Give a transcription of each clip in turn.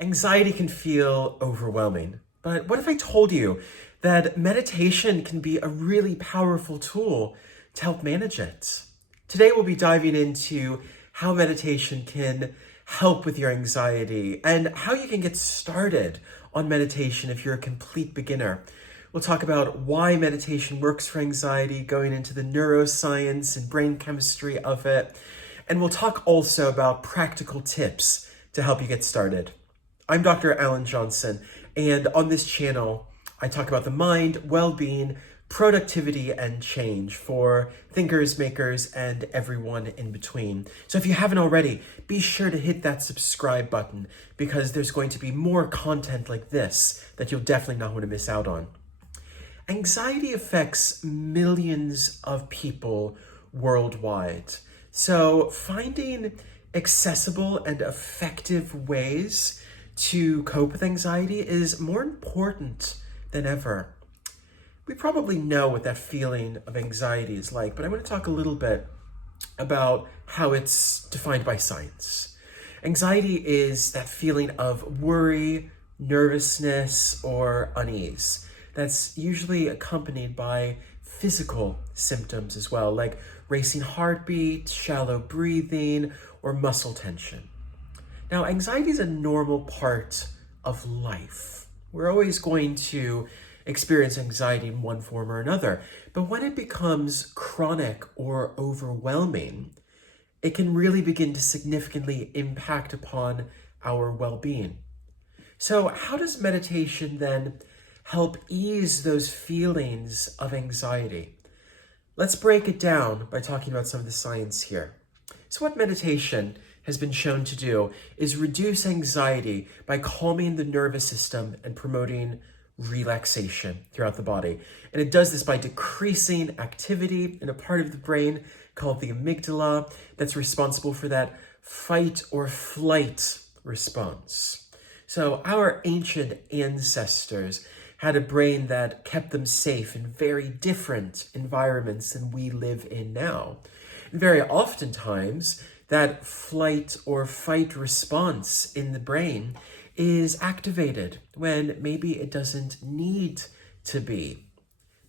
Anxiety can feel overwhelming, but what if I told you that meditation can be a really powerful tool to help manage it? Today we'll be diving into how meditation can help with your anxiety and how you can get started on meditation if you're a complete beginner. We'll talk about why meditation works for anxiety, going into the neuroscience and brain chemistry of it, and we'll talk also about practical tips to help you get started. I'm Dr. Alan Johnson, and on this channel, I talk about the mind, well-being, productivity, and change for thinkers, makers, and everyone in between. So if you haven't already, be sure to hit that subscribe button because there's going to be more content like this that you'll definitely not want to miss out on. Anxiety affects millions of people worldwide. So finding accessible and effective ways to cope with anxiety is more important than ever. We probably know what that feeling of anxiety is like, but I want to talk a little bit about how it's defined by science. Anxiety is that feeling of worry, nervousness, or unease that's usually accompanied by physical symptoms as well, like racing heartbeat, shallow breathing, or muscle tension. Now, anxiety is a normal part of life. We're always going to experience anxiety in one form or another, but when it becomes chronic or overwhelming, it can really begin to significantly impact upon our well-being. So how does meditation then help ease those feelings of anxiety? Let's break it down by talking about some of the science here. So what meditation has been shown to do is reduce anxiety by calming the nervous system and promoting relaxation throughout the body. And it does this by decreasing activity in a part of the brain called the amygdala that's responsible for that fight or flight response. So our ancient ancestors had a brain that kept them safe in very different environments than we live in now. And very oftentimes, that flight or fight response in the brain is activated when maybe it doesn't need to be.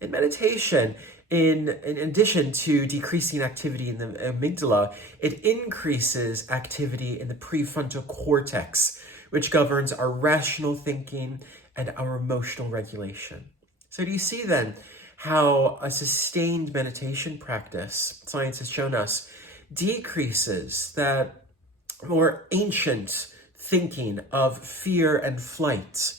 In meditation, in addition to decreasing activity in the amygdala, it increases activity in the prefrontal cortex, which governs our rational thinking and our emotional regulation. So do you see then how a sustained meditation practice, science has shown us, decreases that more ancient thinking of fear and flight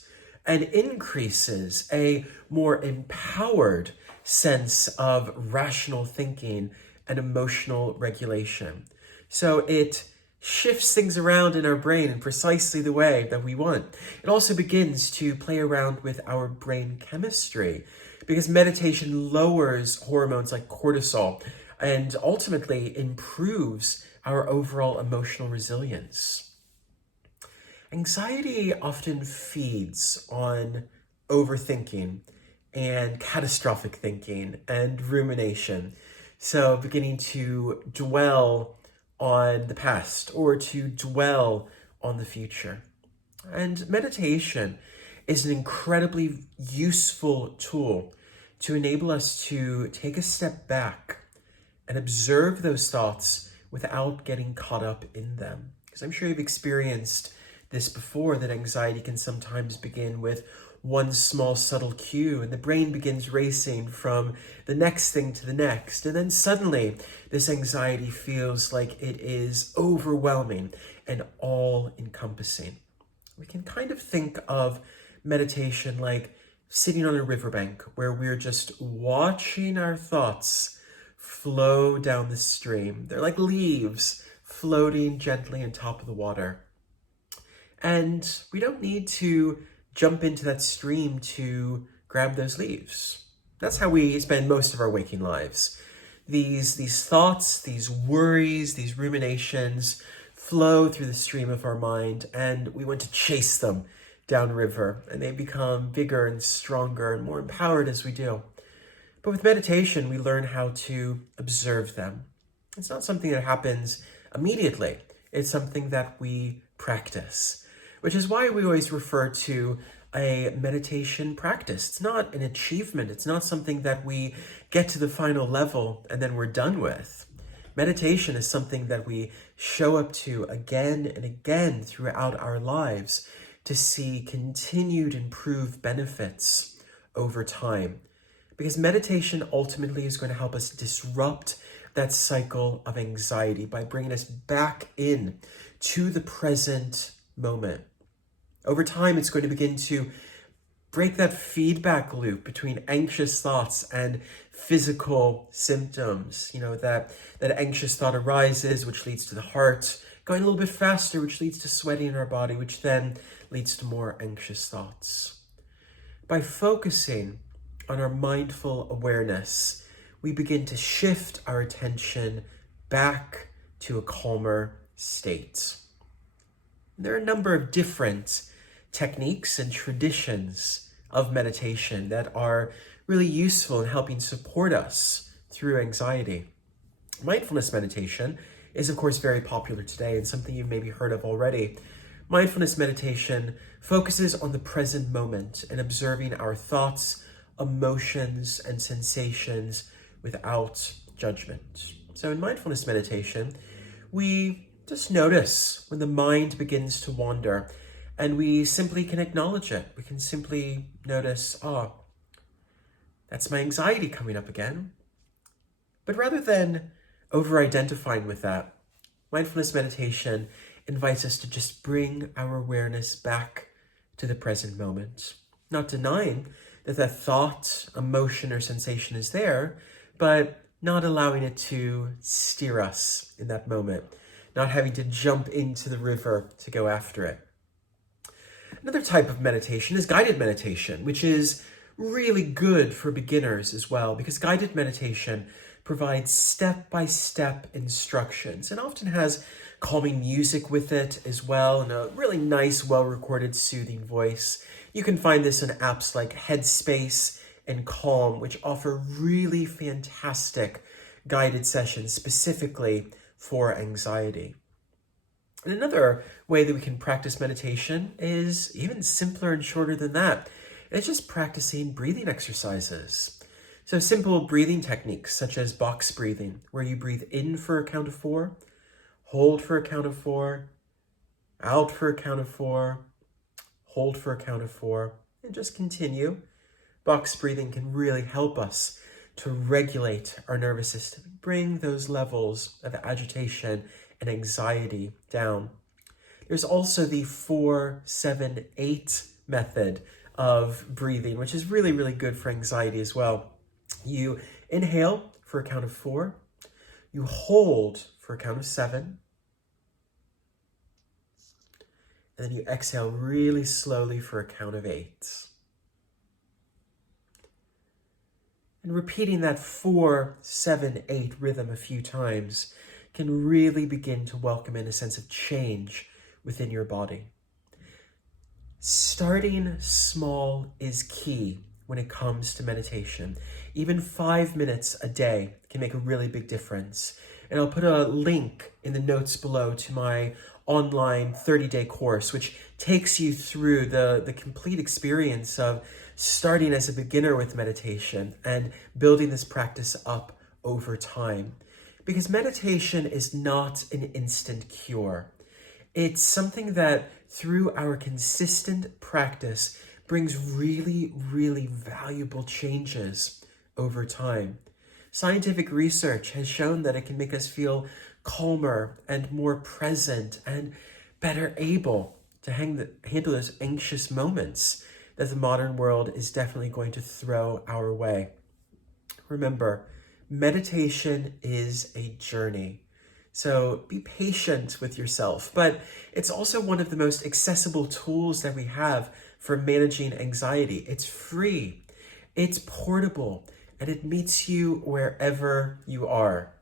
and increases a more empowered sense of rational thinking and emotional regulation. So it shifts things around in our brain in precisely the way that we want. It also begins to play around with our brain chemistry because meditation lowers hormones like cortisol and ultimately improves our overall emotional resilience. Anxiety often feeds on overthinking and catastrophic thinking and rumination. So beginning to dwell on the past or to dwell on the future. And meditation is an incredibly useful tool to enable us to take a step back and observe those thoughts without getting caught up in them. Because I'm sure you've experienced this before, that anxiety can sometimes begin with one small subtle cue and the brain begins racing from the next thing to the next. And then suddenly this anxiety feels like it is overwhelming and all-encompassing. We can kind of think of meditation like sitting on a riverbank where we're just watching our thoughts flow down the stream. They're like leaves floating gently on top of the water. And we don't need to jump into that stream to grab those leaves. That's how we spend most of our waking lives. These thoughts, these worries, these ruminations flow through the stream of our mind, and we want to chase them downriver, and they become bigger and stronger and more empowered as we do. But with meditation, we learn how to observe them. It's not something that happens immediately. It's something that we practice. which is why we always refer to a meditation practice. It's not an achievement. It's not something that we get to the final level and then we're done with. Meditation is something that we show up to again and again throughout our lives to see continued improved benefits over time. Because meditation ultimately is going to help us disrupt that cycle of anxiety by bringing us back in to the present moment. Over time, it's going to begin to break that feedback loop between anxious thoughts and physical symptoms. That anxious thought arises, which leads to the heart going a little bit faster, which leads to sweating in our body, which then leads to more anxious thoughts. By focusing on our mindful awareness, we begin to shift our attention back to a calmer state. There are a number of different techniques and traditions of meditation that are really useful in helping support us through anxiety. Mindfulness meditation is, of course, very popular today and something you've maybe heard of already. Mindfulness meditation focuses on the present moment and observing our thoughts, emotions, and sensations without judgment. So in mindfulness meditation, we just notice when the mind begins to wander, and we simply can acknowledge it. We can simply notice, that's my anxiety coming up again. But rather than over-identifying with that, mindfulness meditation invites us to just bring our awareness back to the present moment, not denying that that thought, emotion, or sensation is there, but not allowing it to steer us in that moment, not having to jump into the river to go after it. Another type of meditation is guided meditation, which is really good for beginners as well, because guided meditation provides step-by-step instructions and often has calming music with it as well, and a really nice, well-recorded, soothing voice. You can find this in apps like Headspace and Calm, which offer really fantastic guided sessions specifically for anxiety. And another way that we can practice meditation is even simpler and shorter than that. It's just practicing breathing exercises. So simple breathing techniques such as box breathing, where you breathe in for a count of 4, hold for a count of 4, out for a count of 4, hold for a count of 4, and just continue. Box breathing can really help us to regulate our nervous system, bring those levels of agitation and anxiety down. There's also the 4-7-8 method of breathing, which is really, really good for anxiety as well. You inhale for a count of 4, you hold for a count of 7, and then you exhale really slowly for a count of 8. And repeating that 4-7-8 rhythm a few times can really begin to welcome in a sense of change within your body. Starting small is key when it comes to meditation. Even 5 minutes a day can make a really big difference. And I'll put a link in the notes below to my online 30-day course, which takes you through the complete experience of starting as a beginner with meditation and building this practice up over time. Because meditation is not an instant cure. It's something that through our consistent practice brings really, really valuable changes over time. Scientific research has shown that it can make us feel calmer and more present and better able to handle those anxious moments that the modern world is definitely going to throw our way. Remember, meditation is a journey. So be patient with yourself, but it's also one of the most accessible tools that we have for managing anxiety. It's free, it's portable, and it meets you wherever you are.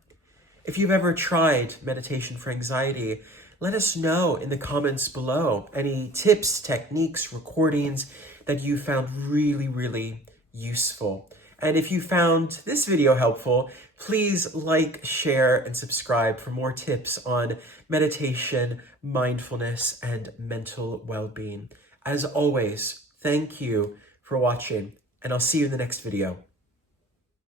If you've ever tried meditation for anxiety, let us know in the comments below any tips, techniques, recordings that you found really, really useful. And if you found this video helpful, please like, share, and subscribe for more tips on meditation, mindfulness and mental well-being. As always, thank you for watching, and I'll see you in the next video.